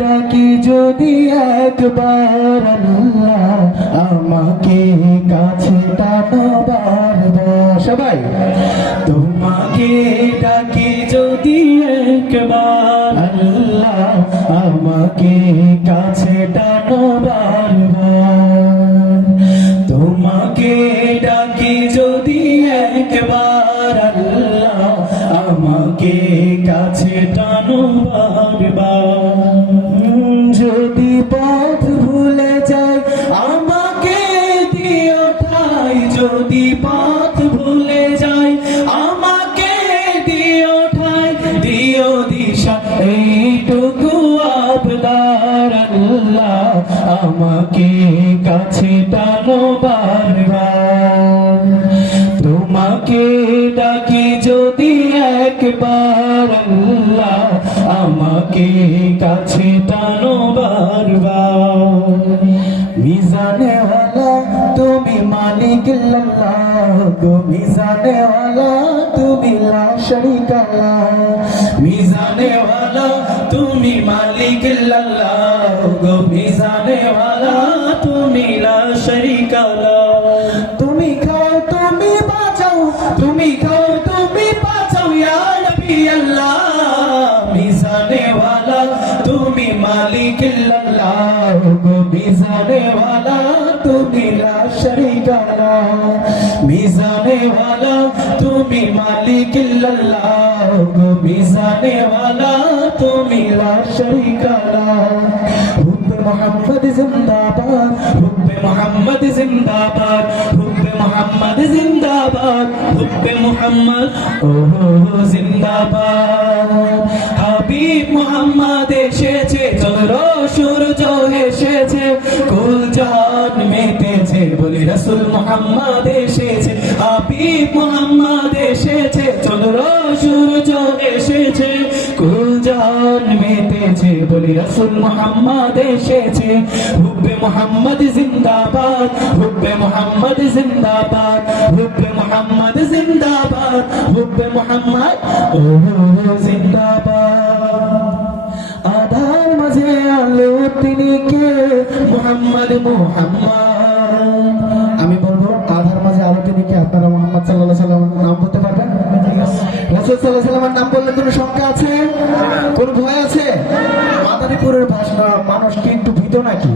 ডাকি যদি একবার আল্লাহ আমাকে কাছে টানো বারবার সবাই তোমাকে ডাকি যদি একবার আল্লাহ আমাকে কাছে টানো বারবার তোমাকে ডাকি যদি একবার আল্লাহ আমাকে কাছে টানো বারবার যদি পথ ভুলে যাই আমাকে দিও ঠাই যদি পথ ভুলে যাই আমাকে দিও ঠাই দিও দিশা এইটুকু আবদার আল্লাহ আমাকে কাছে টানো বারবার তোমাকে ডাকি যদি একবার আল্লাহ আমাকে কাছে টানো বারবার মিজানে ওয়ালা তুমি মালিক আল্লাহ গো মিজানে ওয়ালা তুমি লা শরীকা লা মিজানে ওয়ালা তুমি মালিক আল্লাহ গো মিজানে ওয়ালা তুমি লা শরীকা লা তুমি খাও তুমি বাঁচাও তুমি খাও তুমি বাঁচাও ইয়া নবী আল্লাহ মিজানে ওয়ালা তুমি মালিক আল্লাহ গো মিজানে ওয়ালা তুমি লা শরীকা লা মিজানে ওয়ালা তুমি মালিক আল্লাহ গো মিজানে ওয়ালা তুমি লা শরীকা লা হুব্বে মোহাম্মদ জিন্দাবাদ হুব্বে মোহাম্মদ জিন্দাবাদ হুব্বে মোহাম্মদ জিন্দাবাদ হুব্বে মোহাম্মদ ও জিন্দাবাদ হাবিব মোহাম্মদ এসেছে চন্দ্র সূর্য এসেছে কুল জাহান মেতেছে বলি রাসূল মোহাম্মদ এসেছে হাবিব মোহাম্মদ এসেছে চন্দ্র সূর্য এসেছে কুল জাহান মেতেছে বলি রাসূল মোহাম্মদ এসেছে হুব্বে মোহাম্মদ জিন্দাবাদ হুব্বে মোহাম্মদ জিন্দাবাদ হুব্বে মোহাম্মদ জিন্দাবাদ হুব্বে মোহাম্মদ ও জিন্দাবাদ আধার মাঝে আলো তিনি কে মোহাম্মদ মোহাম্মদ আমি বলবো আধার মাঝে আলো তিনি কে আপনারা মোহাম্মদ সাল্লাল্লাহু আলাইহি ওয়াসাল্লামের নাম বলতে পারবেন রাসূল সাল্লাল্লাহু আলাইহি ওয়াসাল্লামের নাম বললে কোনো শঙ্কা আছে কোনো ভয় আছে মাদারীপুরের ভাষা মানুষ কি একটু ভীত নাকি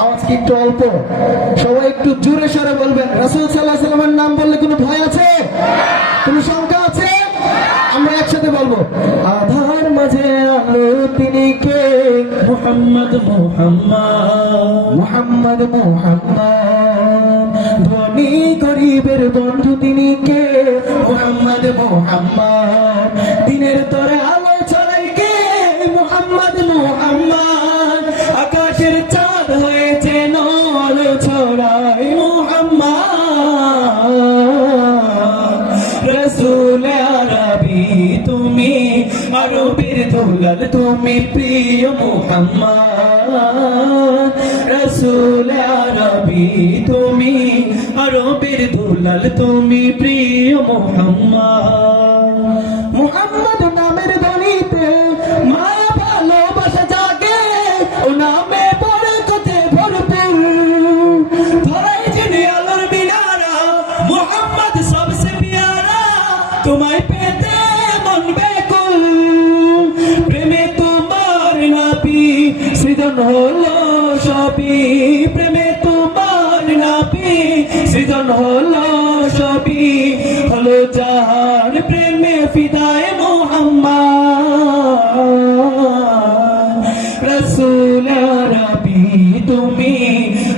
আওয়াজ কি একটু অল্প সবাই একটু জোরে সরে বলবেন রাসূল সাল্লাল্লাহু আলাইহি ওয়াসাল্লামের নাম বললে কোনো ভয় আছে কোনো শঙ্কা আছে আমরা একসাথে বলবো আধার মাঝে আলো তিনি কে মুহাম্মদ মুহাম্মদ মুহাম্মদ মুহাম্মদ ধনী গরিবের বন্ধু তিনি কে মুহাম্মদ মুহাম্মদ দিনের তরে আলো ছড়াই কে মুহাম্মদ মুহাম্মদ আকাশের চাঁদ হয়েছে আলো ছড়াই মুহাম্মদ রাসূল আরবি তুমি আরবের দুলাল তুমি প্রিয় মুহাম্মদ রাসূল আরবি তুমি আরবের দুলাল তুমি প্রিয় মুহাম্মদ মুহাম্মদ নামের ধ্বনিতে মা ভালোবাসা জাগে ও নামে বরকতে ভরপুর ধরাই যিনি আলোর মিনারা মুহাম্মদ সবসে প্যারা তোমায় পেতে মন বেকুল প্রেমে তোমার নাবি সৃজন হলো সবই প্রেমে তোমার নাবি সৃজন হলো সবই হলো জাহান প্রেমে ফিদায়ে মুহাম্মদ রাসূল আরবি তুমি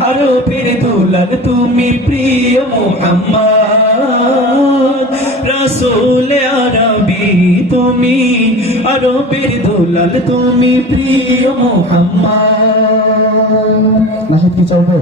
আরবের দুলাল তুমি প্রিয় মুহাম্মদ রাসূল আরবি তুমি আরবের দুলাল তুমি প্রিয় মুহাম্মদ নাহিদ কি চলবে